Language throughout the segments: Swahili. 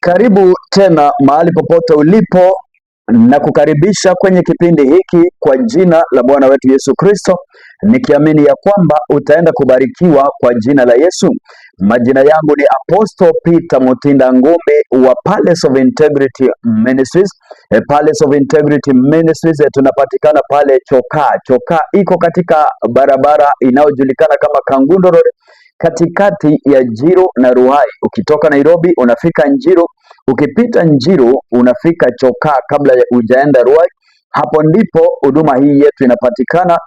Karibu tena mahali popote ulipo na kukaribisha kwenye kipindi hiki kwa jina la Bwana wetu Yesu Kristo, nikiamini ya kwamba utaenda kubarikiwa kwa jina la Yesu. Majina yangu ni Apostle Peter Mutinda Ngumbi wa Palace of Integrity Ministries. Palace of Integrity Ministries tunapatikana pale Chokaa iko katika barabara inayojulikana kama Kangundo Road, katikati ya Njiro na Ruai. Ukitoka Nairobi unafika Njiro, ukipita Njiro unafika Chokaa kabla ya hujaenda Ruai. Hapo ndipo huduma hii yetu inapatikana.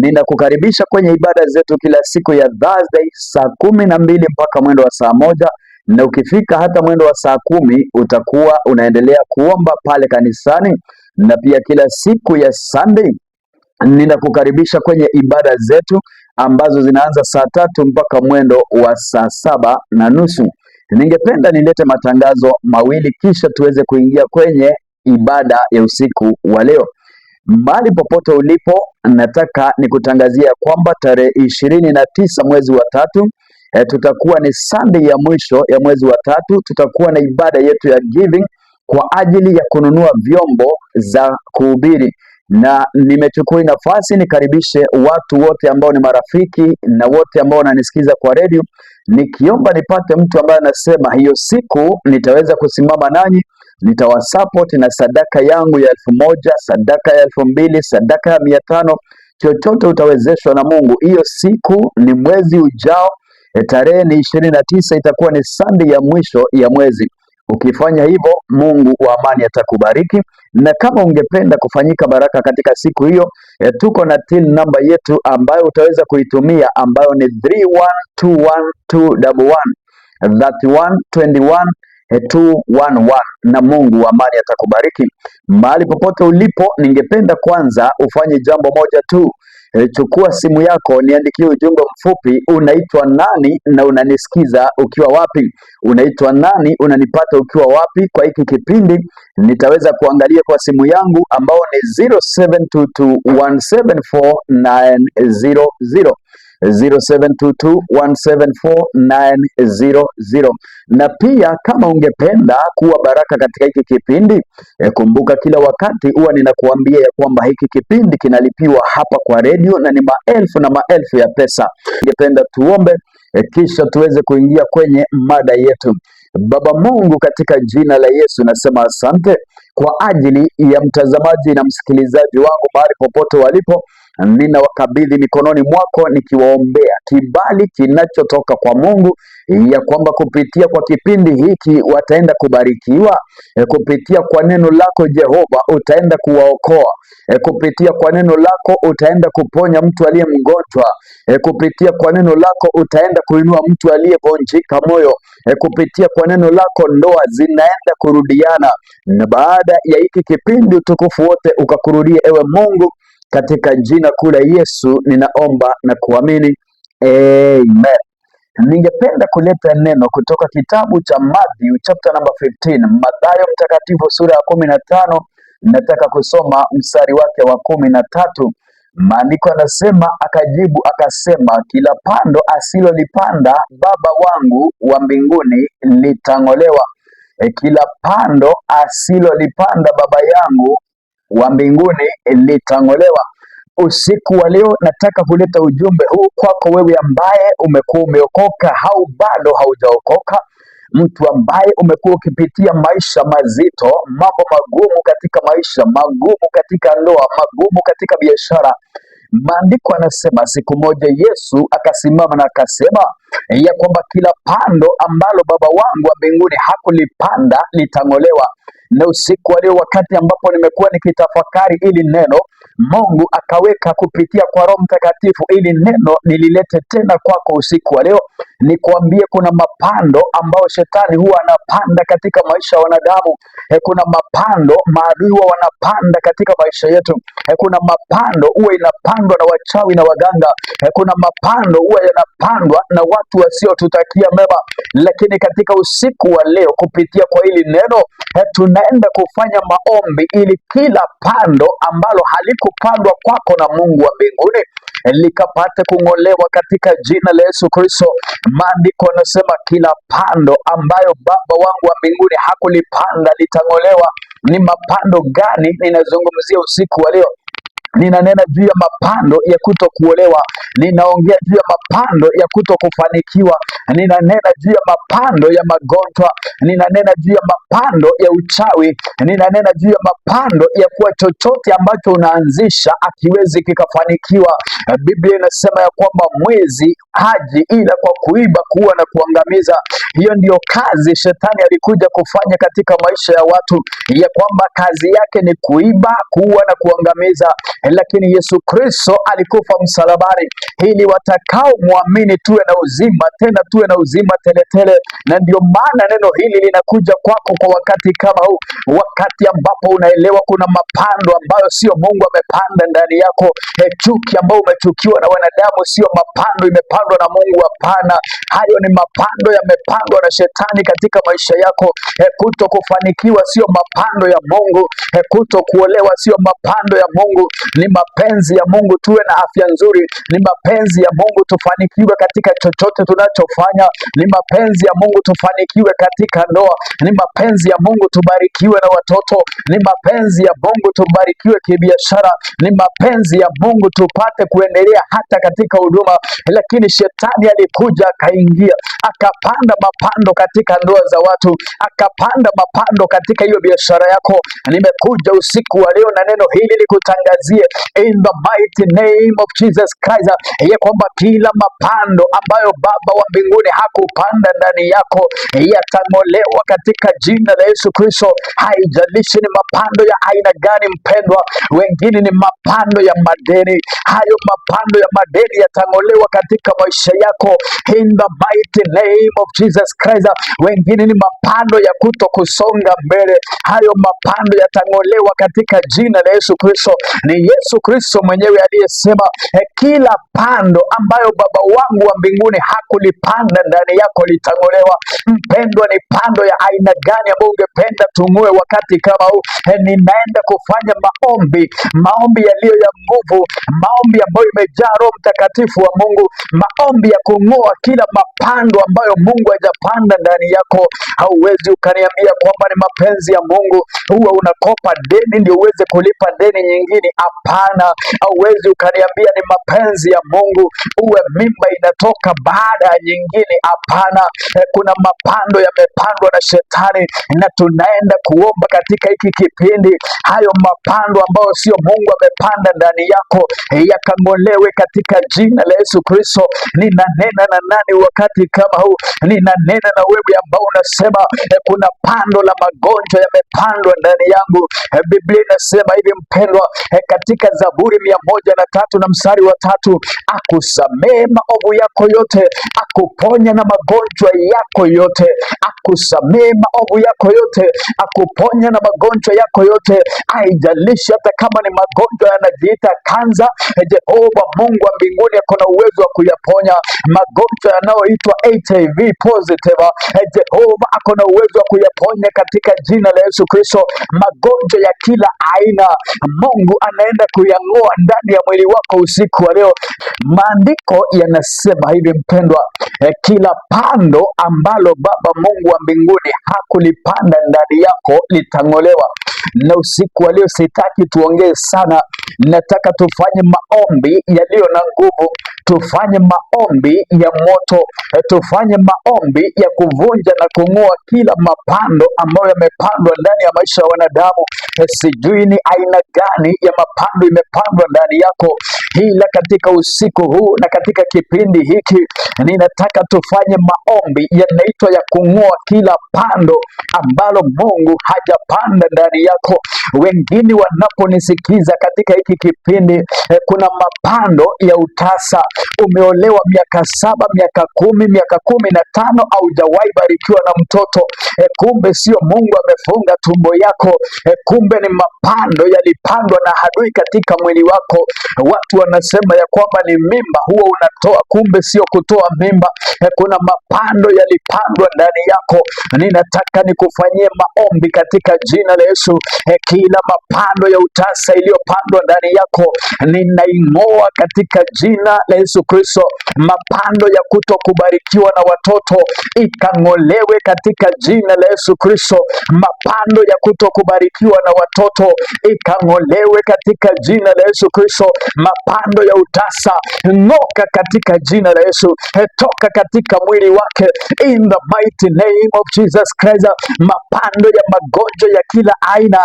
Ninakukaribisha kwenye ibada zetu kila siku ya Thursday saa 12 mpaka mwendo wa saa 1, na ukifika hata mwendo wa saa 10 utakuwa unaendelea kuomba pale kanisani, na pia kila siku ya Sunday ninakukaribisha kwenye ibada zetu ambazo zinaanza saa 3 mpaka mwendo wa saa 7:30. Ningependa nilete matangazo mawili kisha tuweze kuingia kwenye ibada ya usiku wa leo. Mahali popote ulipo, nataka nikutangazia kwamba tarehe 29 mwezi wa 3 tutakuwa ni Sunday ya mwisho ya mwezi wa 3. Tutakuwa na ibada yetu ya giving kwa ajili ya kununua vyombo za kuhubiri, na nimechukua nafasi nikaribishe watu wote ambao ni marafiki na wote ambao wananisikiza kwa radio, nikiomba nipate mtu ambaye anasema hiyo siku nitaweza kusimama nanyi, nitawasupport na sadaka yangu ya 1000, sadaka ya 2000, sadaka ya 500, chochote utawezeshwa na Mungu. Hiyo siku ni mwezi ujao, tarehe ni 29, itakuwa ni Sunday ya mwisho ya mwezi. Ukifanya hivyo, Mungu wa amani atakubariki. Na kama ungependa kufanyika baraka katika siku hiyo, tuko na till number yetu ambayo utaweza kuitumia, ambayo ni 3121211 3121211, na Mungu wa amani atakubariki. Mahali popote ulipo, ningependa kwanza ufanye jambo moja tu. Chukua simu yako, niandikie ujumbe mfupi, unaitwa nani na unanisikiza ukiwa wapi? Unaitwa nani, unanipata ukiwa wapi? Kwa hiki kipindi nitaweza kuangalia kwa simu yangu ambao ni 0722174900 0722174900. Na pia kama ungependa kuwa baraka katika hiki kipindi, kumbuka kila wakati huwa ninakuambia ya kwamba hiki kipindi kinalipiwa hapa kwa radio na ni maelfu na maelfu ya pesa. Ningependa tuombe kisha tuweze kuingia kwenye mada yetu. Baba Mungu, katika jina la Yesu nasema asante kwa ajili ya mtazamaji na msikilizaji wangu mahali popote walipo. Ninawakabidhi mikononi mwako nikiwaombea kibali kinachotoka kwa Mungu, ya kwamba kupitia kwa kipindi hiki wataenda kubarikiwa. Kupitia kwa neno lako Jehova utaenda kuwaokoa. Kupitia kwa neno lako utaenda kuponya mtu aliye mgonjwa. Kupitia kwa neno lako utaenda kuinua mtu aliyevunjika moyo. Kupitia kwa neno lako ndoa zinaenda kurudiana, na baada ya hiki kipindi utukufu wote ukakurudie ewe Mungu, katika jina kuu la Yesu ninaomba na kuamini, amen. Ningependa kuleta neno kutoka kitabu cha Matthew chapter number 15, Mathayo mtakatifu sura ya 15. Nataka kusoma mstari wake wa 13. Maandiko yanasema, akajibu akasema, kila pando asilolipanda Baba wangu wa mbinguni litang'olewa. Kila pando asilolipanda Baba yangu wa mbinguni litang'olewa. Usiku wa leo nataka kuleta ujumbe huu kwako wewe ambaye umekuwa umeokoka au bado haujaokoka, mtu ambaye umekuwa ukipitia maisha mazito, mambo magumu katika maisha, magumu katika ndoa, magumu katika biashara. Maandiko yanasema siku moja Yesu akasimama na akasema ya kwamba kila pando ambalo Baba wangu wa mbinguni hakulipanda litang'olewa. Na usiku wa leo, wakati ambapo nimekuwa nikitafakari ili neno, Mungu akaweka kupitia kwa Roho Mtakatifu ili neno nililete tena kwako usiku wa leo. Nikwambie kuna mapando ambayo shetani huwa anapanda katika maisha ya wanadamu. Kuna mapando maadui huwa wanapanda katika maisha yetu. Kuna mapando huwa inapandwa na wachawi na waganga. Kuna mapando huwa yanapandwa na watu wasiotutakia mema. Lakini katika usiku wa leo kupitia kwa hili neno tunaenda kufanya maombi ili kila pando ambalo halikupandwa kwako na Mungu wa mbinguni likapate kung'olewa katika jina la Yesu Kristo. Maandiko yanasema kila pando ambayo Baba wangu wa mbinguni hakulipanda litang'olewa. Ni mapando gani ninazungumzia usiku wa leo? Ninanena juu ya mapando ya kutokuolewa, ninaongea juu ya mapando ya kutokufanikiwa, ninanena juu ya mapando ya magonjwa, ninanena juu ya mapando ya uchawi, ninanena juu ya mapando ya kuwa chochote ambacho unaanzisha akiwezi kikafanikiwa. Biblia inasema ya kwamba mwizi haji ila kwa kuiba, kuua na kuangamiza. Hiyo ndiyo kazi shetani alikuja kufanya katika maisha ya watu, ya kwamba kazi yake ni kuiba, kuua na kuangamiza. Lakini Yesu Kristo alikufa msalabani ili watakao muamini tuwe na uzima, tena tuwe na uzima teletele. Na ndio maana neno hili linakuja kwako kwa wakati kama huu, wakati ambapo unaelewa kuna mapando ambayo sio Mungu amepanda ndani yako. Chuki ambayo umechukiwa na wanadamu sio mapando imepandwa na Mungu, hapana. Hayo ni mapando yamepandwa na shetani katika maisha yako. Kuto kufanikiwa sio mapando ya Mungu, kuto kuolewa sio mapando ya Mungu. Ni mapenzi ya Mungu tuwe na afya nzuri, ni mapenzi ya Mungu tufanikiwe katika chochote tunachofanya, ni mapenzi ya Mungu tufanikiwe katika ndoa, ni mapenzi ya Mungu tubarikiwe na watoto, ni mapenzi ya Mungu tubarikiwe kibiashara, ni mapenzi ya Mungu tupate kuendelea hata katika huduma. Lakini shetani alikuja akaingia akapanda mapando katika ndoa za watu, akapanda mapando katika hiyo biashara yako. Nimekuja usiku wa leo na neno hili likutangazie in the mighty name of Jesus Christ, ya kwamba kila mapando ambayo Baba wa mbinguni hakupanda ndani yako yatang'olewa katika jina la Yesu Kristo. Haijalishi ni mapando ya aina gani mpendwa, wengine ni mapando ya madeni. Hayo mapando ya madeni yatang'olewa katika maisha yako in the mighty name of Jesus Christ. Wengine ni mapando ya kuto kusonga mbele. Hayo mapando yatang'olewa katika jina la Yesu Kristo. Ni Yesu Kristo mwenyewe aliyesema kila pando ambayo Baba wangu wa mbinguni hakulipanda ndani yako litang'olewa. Mpendwa, ni pando ya aina gani ambayo ungependa tung'oe wakati kama huu? Ninaenda kufanya maombi yaliyo ya nguvu, maombi ambayo imejaa Roho Mtakatifu wa Mungu, maombi ya kung'oa kila mapando ambayo Mungu hajapanda ndani yako. Hauwezi ukaniambia kwamba ni mapenzi ya Mungu huwa unakopa deni ndio uweze kulipa deni nyingine. Hapana, hauwezi ukaniambia ni mapenzi ya Mungu uwe mimba inatoka baada ya nyingine. Hapana, kuna mapando yamepandwa na shetani, na tunaenda kuomba katika hiki kipindi hayo mapando ambayo sio Mungu amepanda ndani yako yakang'olewe katika jina la Yesu Kristo. Ninanena na nani wakati kama huu? Ninanena na wewe ambao unasema kuna pando la magonjwa yamepandwa ndani yangu. Biblia inasema hivi mpendwa, katika Zaburi 103 na mstari wa 3, akusamehe maovu yako yote, akuponya na magonjwa yako yote. Akusamehe maovu yako yote, akuponya na magonjwa yako yote. Haijalishi hata kama ni magonjwa yanajiita kanza, Jehova Mungu wa mbinguni ako na uwezo wa kuyaponya. Magonjwa yanayoitwa HIV positive, Jehova ako na uwezo wa kuyaponya katika jina la Yesu Kristo. Magonjwa ya kila aina Mungu anaenda kuyang'oa ndani ya mwili wako usiku wa leo. Maandiko yanasema hivi mpendwa, kila pando ambalo Baba Mungu wa mbinguni hakulipanda ndani yako litang'olewa. Na usiku wa leo sitaki tuongee sana, nataka tufanye maombi yaliyo na nguvu, tufanye maombi ya moto, tufanye maombi ya kuvunja na kung'oa kila mapando ambayo yamepandwa ndani ya maisha ya wanadamu. Sijui ni aina gani ya mapando imepandwa ndani yako, ila katika usiku huu na katika kipindi hiki ninataka tufanye maombi yanaitwa ya kung'oa kila pando ambalo Mungu hajapanda ndani yako. Wengine wanaponisikiza katika hiki kipindi, kuna mapando ya utasa. Umeolewa miaka 7, miaka 10, miaka 15, au hujawahi barikiwa na mtoto. Kumbe sio Mungu amefunga tumbo yako, kumbe ni mapando yalipandwa na adui katika mwili wako. Watu wanasema ya kwamba ni mimba huwa unatoa, kumbe sio kutoa mimba. Kuna mapando yalipandwa ndani yako. Ninataka nikufanyie maombi katika jina la Yesu. Kila mapando ya utasa iliyopandwa ndani yako ninaing'oa katika jina la Yesu Kristo. Mapando ya kutokubarikiwa na watoto ikang'olewe katika jina la Yesu Kristo. Mapando ya kutokubarikiwa na watoto ikang'olewe katika jina la Yesu Kristo. Mapando ya utasa ng'oka katika jina la Yesu, toka katika mwili wake in the mighty name of Jesus Christ. Mapando ya magonjwa ya kila aina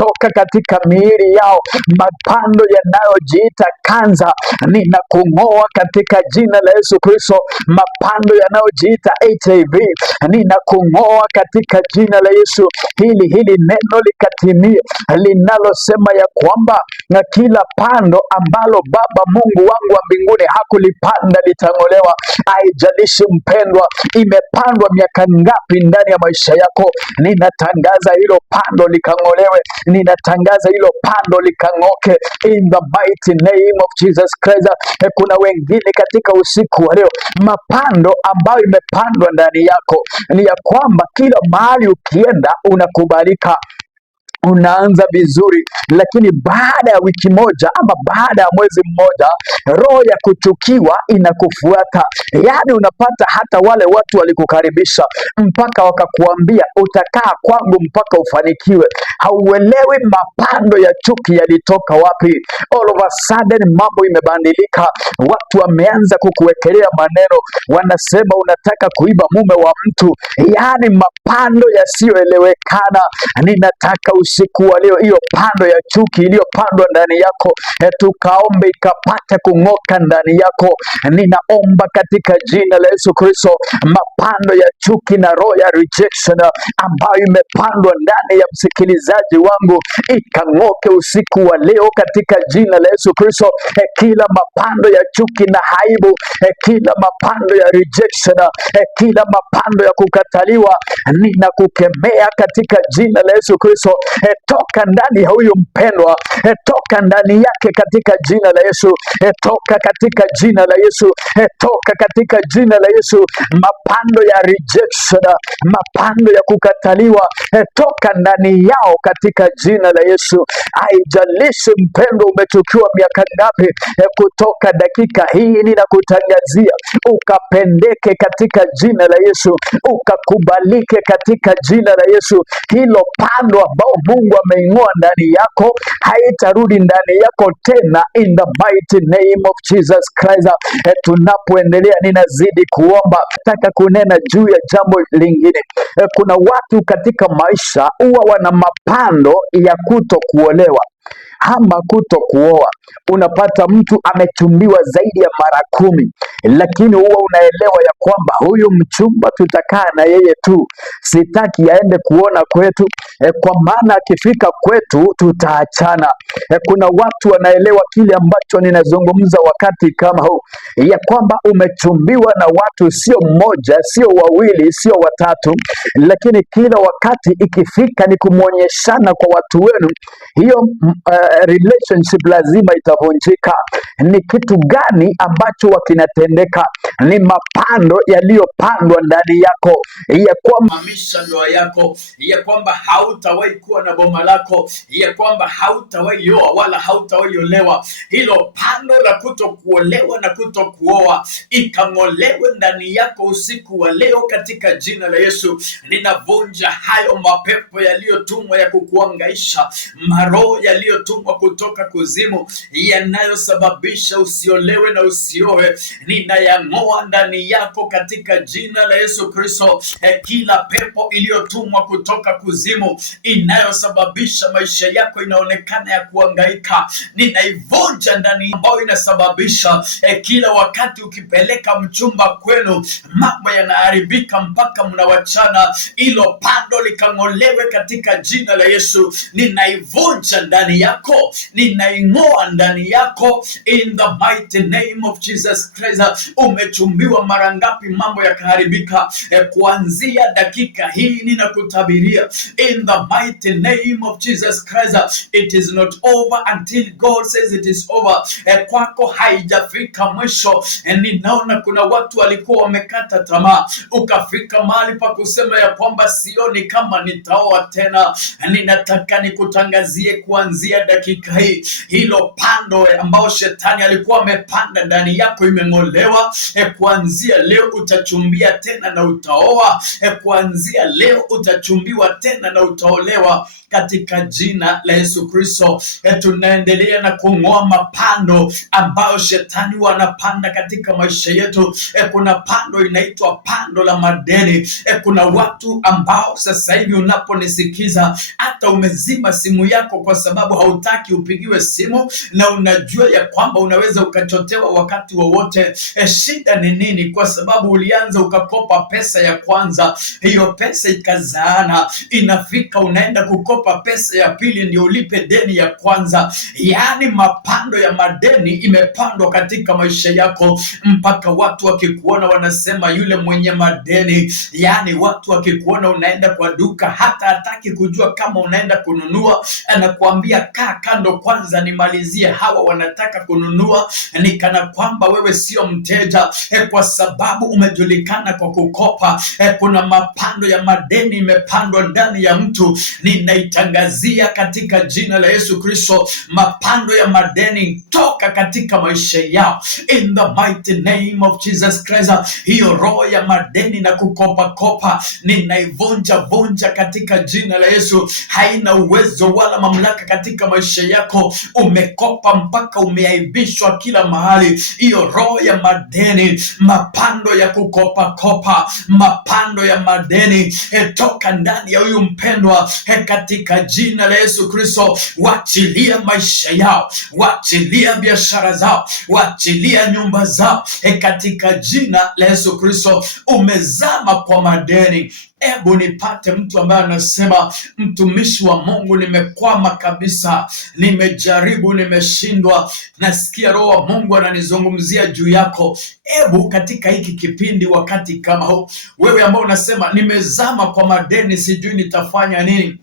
toka katika miili yao. Mapando yanayojiita kanza ninakung'oa katika jina la Yesu Kristo. Mapando yanayojiita HIV ninakung'oa katika jina la Yesu. Hili neno likatimie linalosema ya kwamba na kila pando ambalo Baba Mungu wangu wa mbinguni hakulipanda litang'olewa. Haijalishi mpendwa, imepandwa miaka ngapi ndani ya maisha yako, ninatangaza hilo pando likang'olewe, ninatangaza hilo pando likang'oke in the mighty name of Jesus Christ. Kuna wengine katika usiku wa leo, mapando ambayo imepandwa ndani yako ni ya kwamba kila mahali ukienda unakubalika, unaanza vizuri, lakini baada ya wiki moja ama baada ya mwezi mmoja, roho ya kuchukiwa inakufuata. Yaani unapata hata wale watu walikukaribisha mpaka wakakuambia utakaa kwangu mpaka ufanikiwe. Hauelewi mapando ya chuki yalitoka wapi. All of a sudden mambo imebadilika, watu wameanza kukuwekelea maneno, wanasema unataka kuiba mume wa mtu, yaani mapando yasiyoelewekana. Ninataka usiku wa leo hiyo pando ya chuki iliyopandwa ndani yako tukaombe ikapate kung'oka ndani yako. Ninaomba katika jina la Yesu Kristo, mapando ya chuki na roho ya rejection ambayo imepandwa ndani ya msikilizaji wangu ikang'oke usiku wa leo katika jina la Yesu Kristo. Kila mapando ya chuki na aibu, kila mapando ya rejection, kila mapando ya kukataliwa, ninakukemea katika jina la Yesu Kristo. Toka ndani ya huyu mpendwa, toka ndani yake katika jina la Yesu, toka katika jina la Yesu, toka katika jina la Yesu. Mapando ya rejection, mapando ya kukataliwa, toka ndani yao katika jina la Yesu. Haijalishi mpendwa umechukiwa miaka ngapi, kutoka dakika hii ninakutangazia ukapendeke katika jina la Yesu, ukakubalike katika jina la Yesu. Hilo pando ambao Mungu ameing'oa ndani yako haitarudi ndani yako tena in the mighty name of Jesus Christ. Tunapoendelea ninazidi kuomba, nataka kunena juu ya jambo lingine. Kuna watu katika maisha huwa wana mapando ya kutokuolewa ama kutokuoa. Unapata mtu amechumbiwa zaidi ya mara 10, lakini huwa unaelewa ya kwamba huyu mchumba tutakaa na yeye tu, sitaki aende kuona kwetu, kwa maana akifika kwetu tutaachana. Kuna watu wanaelewa kile ambacho ninazungumza wakati kama huu, ya kwamba umechumbiwa na watu sio mmoja, sio wawili, sio watatu, lakini kila wakati ikifika ni kumwonyeshana kwa watu wenu, hiyo relationship lazima itavunjika. Ni kitu gani ambacho wakinatendeka? Ni mapando yaliyopandwa ndani yako ya kwamba mamisha ndoa yako, ya kwamba hautawahi kuwa na boma lako, ya kwamba hautawahi oa wala hautawahi olewa. Hilo pando la kutokuolewa na kutokuoa ikang'olewe ndani yako usiku wa leo katika jina la Yesu. Ninavunja hayo mapepo yaliyotumwa ya kukuangaisha, maroho yaliyotumwa kutoka kuzimu yanayosababisha usiolewe na usioe, ninayang'oa ndani yako katika jina la Yesu Kristo. Kila pepo iliyotumwa kutoka kuzimu inayosababisha maisha yako inaonekana ya kuhangaika, ninaivunja ndani, ambayo inasababisha kila wakati ukipeleka mchumba kwenu mambo yanaharibika mpaka mnawachana. Ilo pando likang'olewe katika jina la Yesu. Ninaivunja ndani yako, ninaing'oa ndani yako in the mighty name of Jesus Christ. Umechumbiwa mara ngapi mambo yakaharibika? Kuanzia dakika hii ninakutabiria in the mighty name of Jesus Christ, it is not over until God says it is over. Kwako haijafika mwisho. Ninaona kuna watu walikuwa wamekata tamaa, ukafika mahali pa kusema ya kwamba sioni kama nitaoa tena. Ninataka nikutangazie kuanzia kuanzia dakika hii, hilo pando ambao shetani alikuwa amepanda ndani yako imeng'olewa. Kuanzia leo utachumbia tena na utaoa. Kuanzia leo utachumbiwa tena na utaolewa katika jina la Yesu Kristo. Tunaendelea na kung'oa mapando ambayo shetani wanapanda katika maisha yetu. Kuna pando inaitwa pando la madeni. Kuna watu ambao sasa hivi unaponisikiza hata umezima simu yako kwa sababu hautaki upigiwe simu, na unajua ya kwamba unaweza ukachotewa wakati wowote. Shida ni nini? Kwa sababu ulianza ukakopa pesa ya kwanza, hiyo pesa ikazaana, inafika unaenda kukopa pesa ya pili ndio ulipe deni ya kwanza. Yaani mapando ya madeni imepandwa katika maisha yako, mpaka watu wakikuona wanasema yule mwenye madeni. Yaani watu wakikuona unaenda kwa duka, hata hataki kujua kama unaenda kununua, anakuambia kaa kando kwanza nimalizie, hawa wanataka kununua. Ni kana kwamba wewe sio mteja, kwa sababu umejulikana kwa kukopa. Kuna mapando ya madeni imepandwa ndani ya mtu. Ninaitangazia katika jina la Yesu Kristo, mapando ya madeni toka katika maisha yao, in the mighty name of Jesus Christ. Hiyo roho ya madeni na kukopa kopa ninaivunja katika jina la Yesu. Haina uwezo wala mamlaka katika maisha yako. Umekopa mpaka umeaibishwa kila mahali. Hiyo roho ya madeni, mapando ya kukopa kopa, mapando ya madeni toka ndani ya huyu mpendwa katika jina la Yesu Kristo. Wachilia maisha yao, wachilia biashara zao, wachilia nyumba zao katika jina la Yesu Kristo. Umezama kwa madeni. Ebu nipate mtu ambaye anasema, mtumishi wa Mungu, nimekwama kabisa, nimejaribu, nimeshindwa. Nasikia roho wa Mungu ananizungumzia juu yako. Ebu katika hiki kipindi, wakati kama huu, wewe ambao unasema nimezama kwa madeni, sijui nitafanya nini.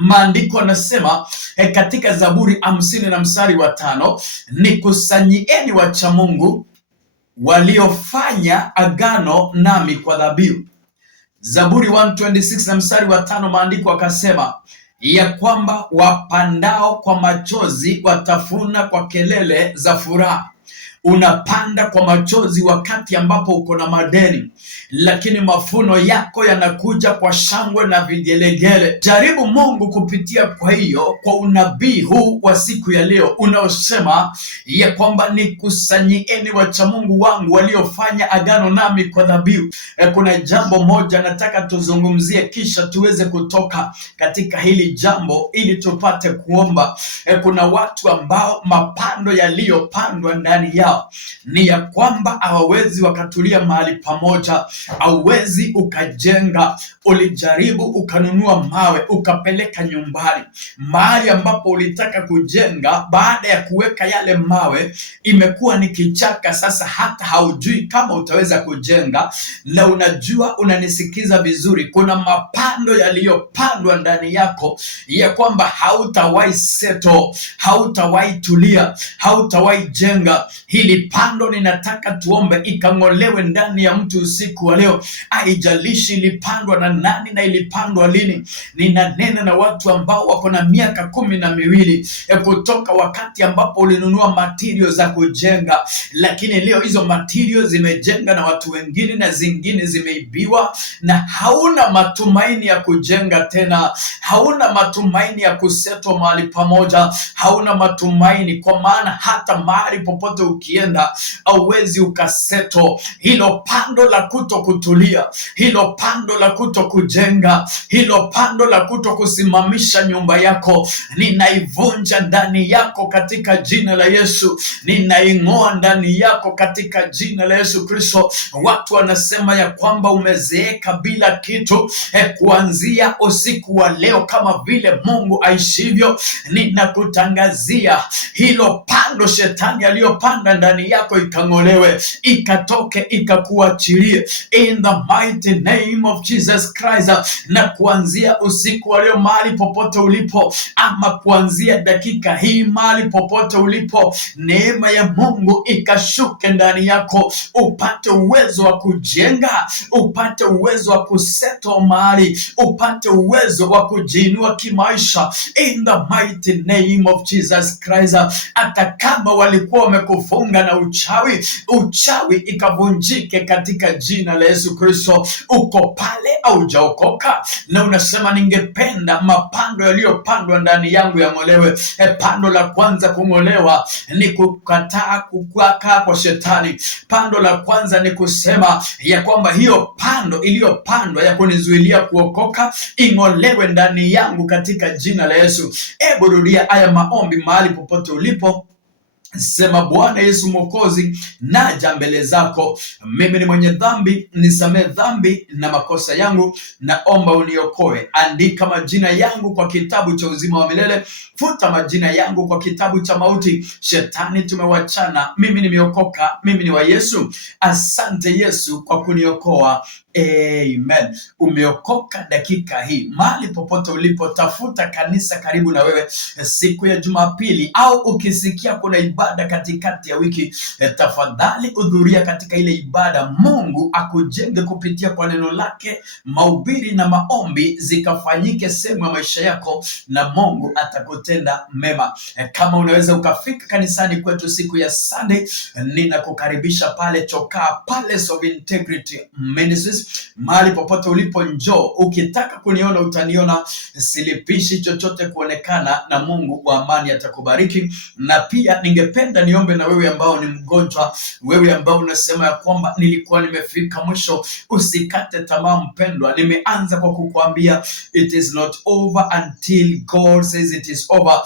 Maandiko yanasema katika Zaburi 50 na mstari wa 5, nikusanyieni wacha Mungu waliofanya agano nami kwa dhabihu. Zaburi 126 na mstari wa 5, maandiko akasema ya kwamba wapandao kwa machozi watafuna kwa kelele za furaha. Unapanda kwa machozi wakati ambapo uko na madeni, lakini mafuno yako yanakuja kwa shangwe na vigelegele. Jaribu Mungu kupitia kwa hiyo, kwa unabii huu wa siku ya leo unaosema ya kwamba nikusanyieni wacha Mungu wangu waliofanya agano nami kwa dhabihu. Kuna jambo moja nataka tuzungumzie, kisha tuweze kutoka katika hili jambo ili tupate kuomba. Kuna watu ambao mapando yaliyopandwa ndani yao ni ya kwamba hawawezi wakatulia mahali pamoja. Hauwezi ukajenga. Ulijaribu ukanunua mawe ukapeleka nyumbani, mahali ambapo ulitaka kujenga, baada ya kuweka yale mawe imekuwa ni kichaka. Sasa hata haujui kama utaweza kujenga. Na unajua, unanisikiza vizuri, kuna mapando yaliyopandwa ndani yako ya kwamba hautawahi settle, hautawahi tulia, hautawahi jenga. Hili pando ninataka tuombe ikang'olewe ndani ya mtu usiku wa leo. Haijalishi ilipandwa na nani na ilipandwa lini. Ninanena na watu ambao wako na miaka 12 kutoka wakati ambapo ulinunua material za kujenga, lakini leo hizo material zimejenga na watu wengine na zingine zimeibiwa, na hauna matumaini ya kujenga tena, hauna matumaini ya kusetwa mahali pamoja, hauna matumaini, kwa maana hata mahali popote ukienda hauwezi ukaseto. Hilo pando la kuto kutulia, hilo pando la kuto kujenga, hilo pando la kuto kusimamisha nyumba yako, ninaivunja ndani yako katika jina la Yesu. Ninaing'oa ndani yako katika jina la Yesu Kristo. Watu wanasema ya kwamba umezeeka bila kitu. Kuanzia usiku wa leo, kama vile Mungu aishivyo, ninakutangazia hilo pando shetani aliyopanda ndani yako ikang'olewe, ikatoke, ikakuachilie in the mighty name of Jesus Christ. Na kuanzia usiku wa leo, mahali popote ulipo, ama kuanzia dakika hii, mahali popote ulipo, neema ya Mungu ikashuke ndani yako, upate uwezo wa kujenga, upate uwezo wa kuseto mahali, upate uwezo wa kujiinua kimaisha in the mighty name of Jesus Christ. Hata kama walikuwa wamekufunga na uchawi ikavunjike katika jina la Yesu Kristo. Uko pale au hujaokoka na unasema ningependa mapando yaliyopandwa ndani yangu yang'olewe. Pando la kwanza kung'olewa ni kukataa kukaa kwa shetani. Pando la kwanza ni kusema ya kwamba hiyo pando iliyopandwa ya kunizuilia kuokoka ing'olewe ndani yangu katika jina la Yesu. Hebu rudia haya maombi mahali popote ulipo. Sema, Bwana Yesu Mwokozi, naja mbele zako, mimi ni mwenye dhambi, nisamee dhambi na makosa yangu, naomba uniokoe. Andika majina yangu kwa kitabu cha uzima wa milele, futa majina yangu kwa kitabu cha mauti. Shetani tumewachana, mimi nimeokoka, mimi ni wa Yesu. Asante Yesu kwa kuniokoa. Amen. Umeokoka dakika hii. Mahali popote ulipo, tafuta kanisa karibu na wewe siku ya Jumapili, au ukisikia kuna ibada katikati ya wiki, tafadhali hudhuria katika ile ibada. Mungu akujenge kupitia kwa neno lake, mahubiri na maombi zikafanyike sehemu ya maisha yako, na Mungu atakutenda mema. Kama unaweza ukafika kanisani kwetu siku ya Sunday, ninakukaribisha pale Chokaa, Palace of Integrity Ministries. Mahali popote ulipo, njoo. Ukitaka kuniona utaniona, silipishi chochote kuonekana, na Mungu wa amani atakubariki. Na pia ningependa niombe na wewe ambao ni mgonjwa, wewe ambao unasema ya kwamba nilikuwa nimefika mwisho. Usikate tamaa mpendwa, nimeanza kwa kukuambia it is not over until God says it is over.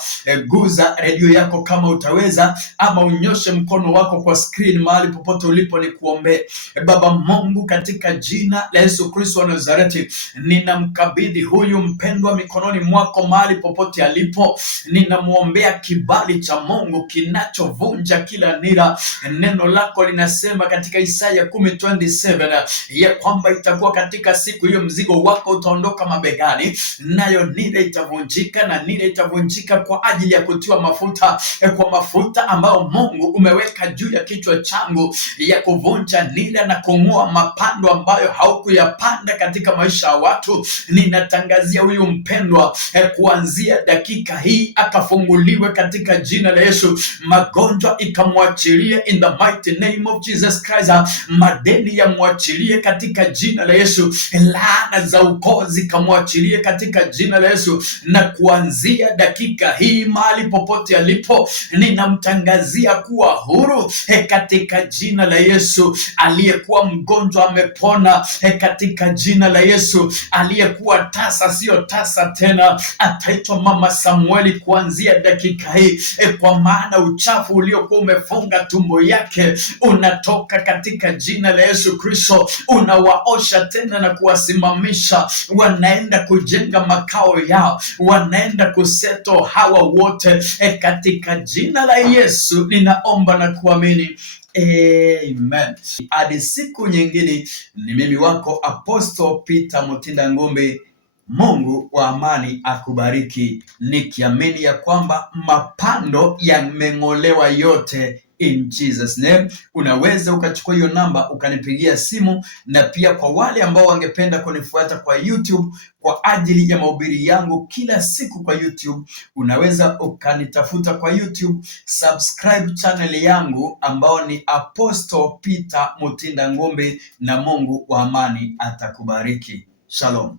Guza redio yako kama utaweza, ama unyoshe mkono wako kwa screen mahali popote ulipo, nikuombee. Baba Mungu, katika jina la Yesu Kristo wa Nazareti, ninamkabidhi huyu mpendwa mikononi mwako mahali popote alipo. Ninamuombea kibali cha Mungu kinachovunja kila nira. Neno lako linasema katika Isaya 10:27 ya kwamba itakuwa katika siku hiyo mzigo wako utaondoka mabegani, nayo nira itavunjika, na nira itavunjika kwa ajili ya kutiwa mafuta, kwa mafuta ambayo Mungu umeweka juu ya kichwa changu, ya kuvunja nira na kung'oa mapando ambayo haukuyapanda katika maisha ya watu. Ninatangazia huyu mpendwa kuanzia dakika hii akafunguliwe katika jina la Yesu. Magonjwa ikamwachilie in the mighty name of Jesus Christ. Madeni yamwachilie katika jina la Yesu. Laana za ukoo zikamwachilie katika jina la Yesu. Na kuanzia dakika hii mahali popote alipo, ninamtangazia kuwa huru katika jina la Yesu. Aliyekuwa mgonjwa amepona katika jina la Yesu. Aliyekuwa tasa sio tasa tena, ataitwa Mama Samueli kuanzia dakika hii, kwa maana uchafu uliokuwa umefunga tumbo yake unatoka katika jina la Yesu Kristo. Unawaosha tena na kuwasimamisha, wanaenda kujenga makao yao, wanaenda kuseto hawa wote katika jina la Yesu. Ninaomba na kuamini. Amen. Hadi siku nyingine, ni mimi wako Apostle Peter Mutinda Ngumbi. Mungu wa amani akubariki, nikiamini ya kwamba mapando yameng'olewa yote in Jesus name. Unaweza ukachukua hiyo namba ukanipigia simu, na pia kwa wale ambao wangependa kunifuata kwa YouTube kwa ajili ya mahubiri yangu kila siku kwa YouTube, unaweza ukanitafuta kwa YouTube. Subscribe channel yangu ambao ni Apostle Peter Mutinda Ngumbi, na Mungu wa amani atakubariki. Shalom.